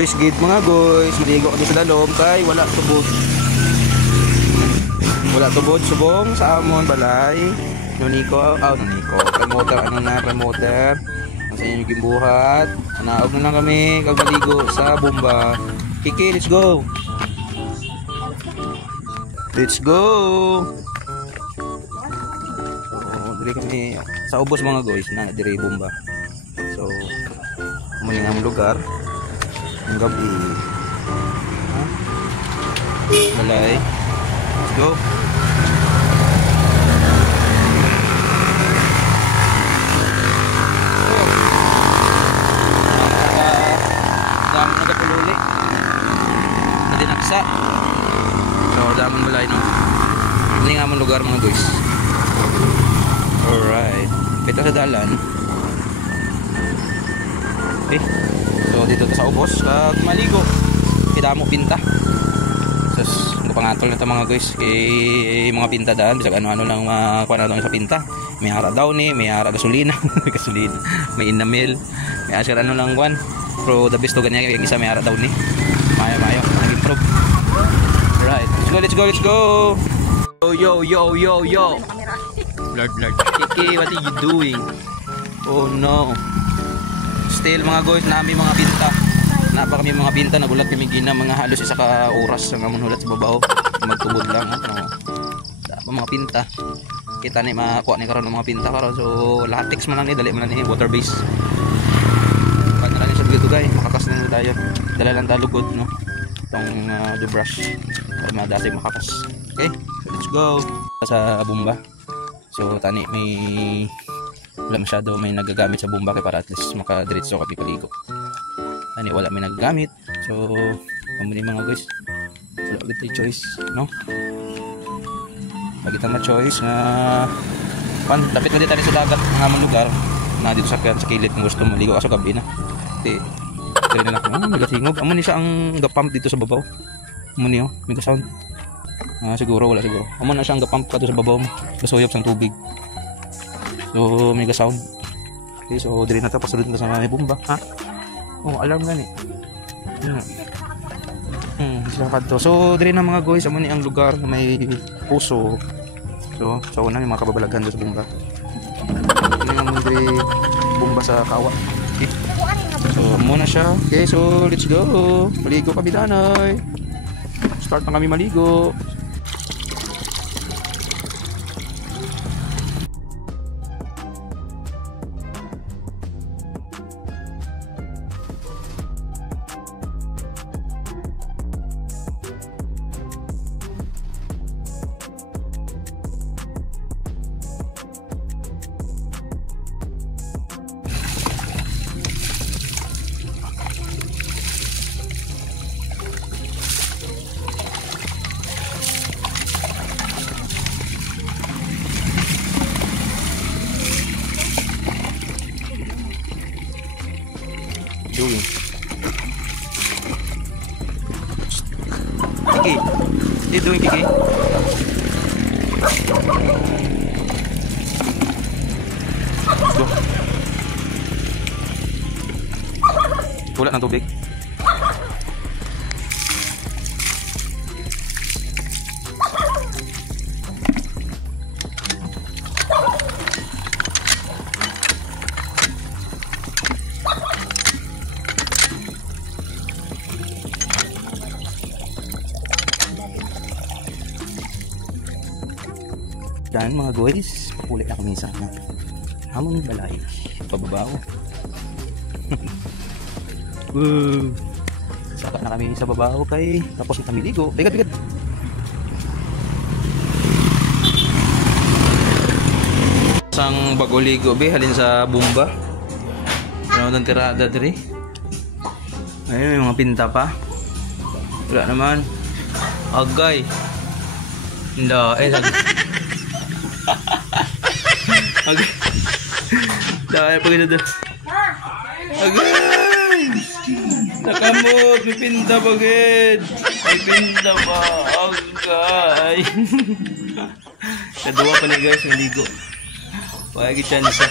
Guys, gid mga guys, maligo kami sa dalom kay wala tubod. Wala tubod, subong sa amon balay. Nuniko, promoter, promoter. Sa inyo gimbuhat. Anaog na lang kami kag maligo sa bomba. Kiki, let's go. Let's go. So, diri kami sa ubos mga guys na diri bomba. So, muni ang lugar. Ang gabi. Balay. Let's go. Dami nagapululi. Nadinaksa. So, daming balay, no? Hindi nga mong lugar mga guys. Alright. Kita sa dalan. Okay. So dito sa ubos kag maligo kita mo pinta sus pangatol na ito mga guys kay mga pinta daan bisag ano-ano lang makuha natin sa pinta may hara daw ni may hara gasolina gasolina may inamil may asir ano lang kwan pero the best to ganyan yung isa may hara daw ni mayo nag-improve. Right, let's go yo Lord Kiki, what are you doing? Oh no. Still mga guys, nami mga pinta. Napa kami mga pinta, nagulat kami gina mga halos isa ka oras ang amon hulat sa babaw. Magtubod lang mga pinta. Kita ni makuha ni karon ng mga pinta karon. So latex man lang ni dali man ni water base. Paano lang sa dito guys, makakas na tayo. Dala lang talugod no. Tong the brush para madasig makakas. Okay, let's go sa bomba. So tani may wala masyado may nagagamit sa bomba kay para at least makadiretso kami paligo. Ani wala may nagagamit. So mamuni mga guys. Wala gid choice, no? Lagi ta choice nga pan dapat na dito sa dagat nga among lugar na dito sa kilid kung gusto mo ligo kaso gabi na. Di dire na lang nagasingog. Amo ni siya ang gapump dito sa babaw. Amo ni may sound. Siguro wala siguro. Amo na siya ang gapump kadto sa babaw. Basuyop sang tubig. So mega sound. Okay, so diri na ta pasulod na sa may bomba, ha? Oh, alarm gani. Sila kadto. So diri na mga guys, amo ni ang lugar na may puso. So sa una may mga kababalaghan do sa bomba. Diri na mo diri bomba sa kawa. Okay. So muna siya. Okay, so let's go. Maligo kami danay. Start na kami maligo. Doing. Kiki, what are you doing, Kiki? Let's go. Wala ng tubig. Dan mga guys, pakulit na kami sa hamon balay pababaw. Saka na kami sa babaw kay tapos na kami ligo. Bigat sang bago ligo be halin sa bomba. Ano nang tirada diri? Ayun may mga pinta pa. Wala naman. Agay. Nda agay. Dahil pag ito agay. Nakamot, may pinta pagid. May pinta pa. Agay. Kadua pa ni guys, naligo. Pagkakit siya nisa.